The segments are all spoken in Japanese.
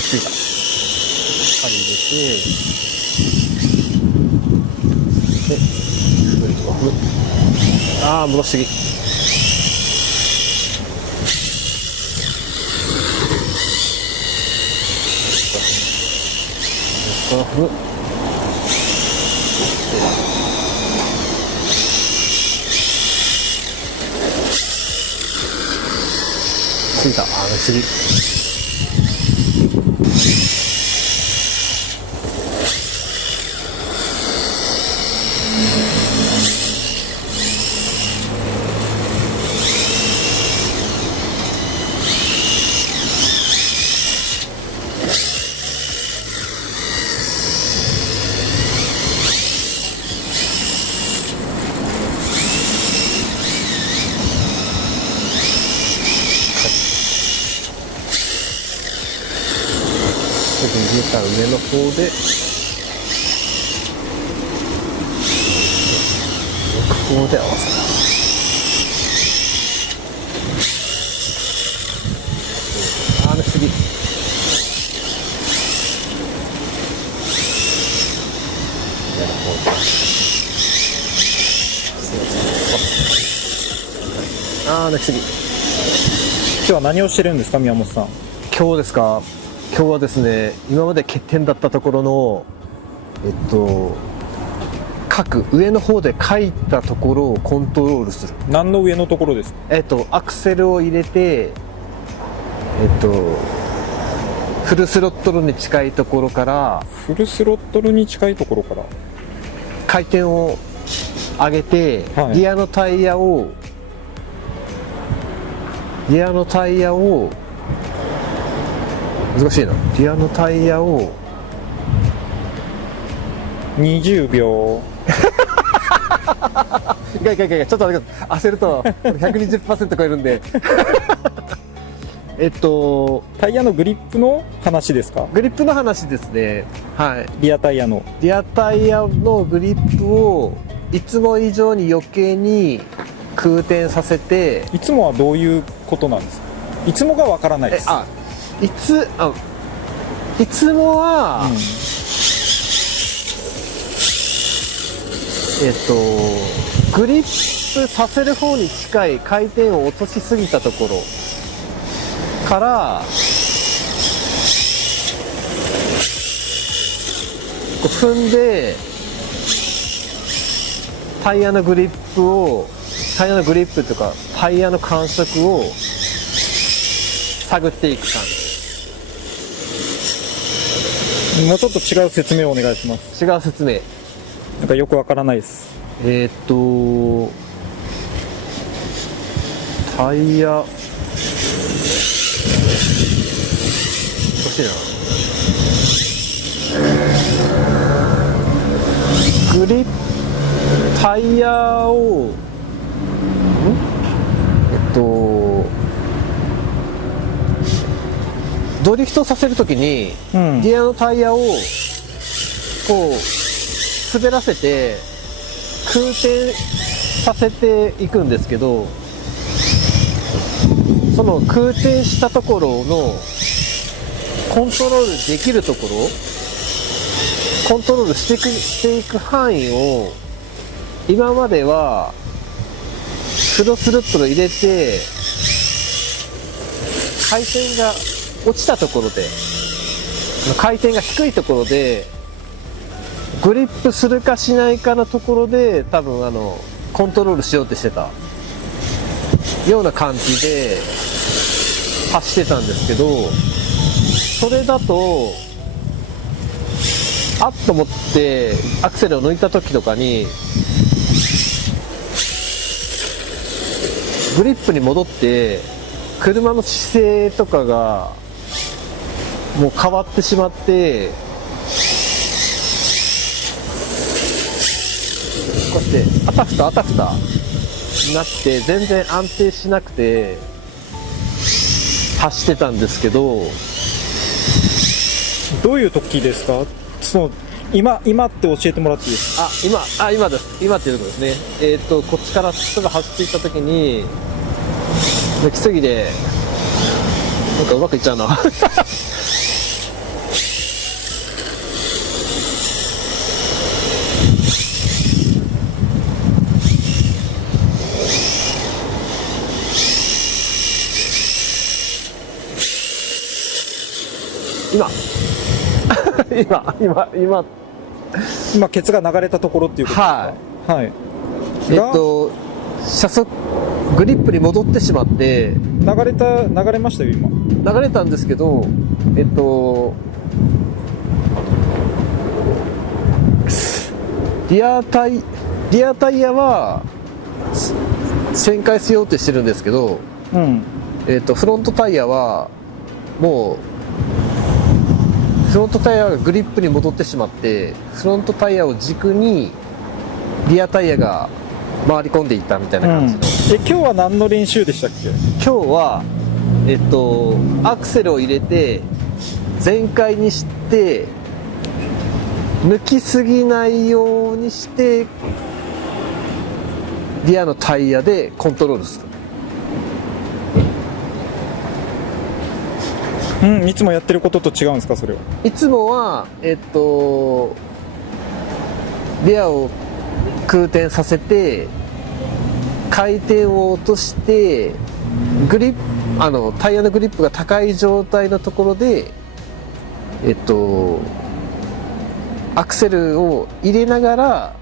ついた。針入れて、で、ぐるっと振る。ああ、戻しすぎ。振る。ついた。ああ、次。次に入れたら上の方でここで合わせる。あの次。ああ、次。今日は何をしてるんですか、宮本さん。今日ですか。今日はですね、今まで欠点だったところの上の方で書いたところをコントロールする。何の上のところですか。アクセルを入れてフルスロットルに近いところからフルスロットルに近いところから回転を上げて、はい、ギアのタイヤを難しいな。ギアのタイヤを20秒いやちょっと待って、焦ると 120% 超えるんでタイヤのグリップの話ですか。グリップの話ですね。はい。リアタイヤのリアタイヤのグリップをいつも以上に余計に空転させて。いつもはどういうことなんですか。いつもがわからないです。いつもは、グリップさせる方に近い回転を落としすぎたところから踏んでタイヤのグリップというかタイヤの感触を探っていく感じ。もうちょっと違う説明をお願いします。違う説明。なんかよくわからないです。タイヤ欲しいな。グリップタイヤをドリフトさせるときに、ギアのタイヤをこう滑らせて空転させていくんですけど、その空転したところのコントロールできるところ、コントロールしていく範囲を今まではフルスロットル入れて回転が落ちたところで、回転が低いところでグリップするかしないかのところで多分コントロールしようとしてたような感じで走ってたんですけど、それだとあっと思ってアクセルを抜いた時とかにグリップに戻って車の姿勢とかがもう変わってしまって、こうやってあたふたになって全然安定しなくて走ってたんですけど。どういう時ですか。今って教えてもらっていいですか。今です。今っていうところですね。こっちから人が走っていった時に抜きすぎでなんかうまくいっちゃうな今ケツが流れたところっていうことですか？はい車速グリップに戻ってしまって流れましたよ今。流れたんですけど、リアタイヤは旋回しようとしてるんですけど、うん。フロントタイヤはもうフロントタイヤがグリップに戻ってしまって、フロントタイヤを軸にリアタイヤが回り込んでいったみたいな感じの、今日は何の練習でしたっけ？今日はアクセルを入れて全開にして抜きすぎないようにしてリアのタイヤでコントロールする。いつもやってることと違うんですかそれは？いつもはリアを空転させて回転を落としてタイヤのグリップが高い状態のところでアクセルを入れながら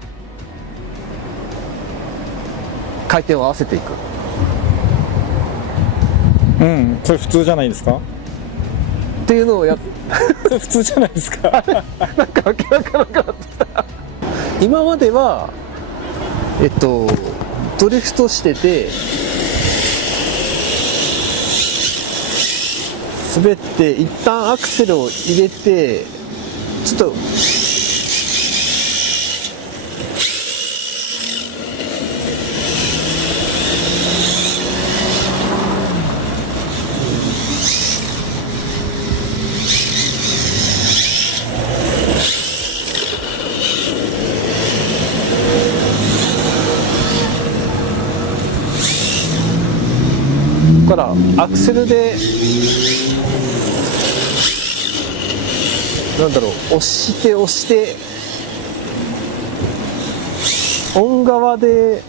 回転を合わせていく。それ普通じゃないですか？っていうのをそれ普通じゃないですか？なんかわけわからなくなってきた。今まではドリフトしてて滑って一旦アクセルを入れてちょっとからアクセルで押してオン側で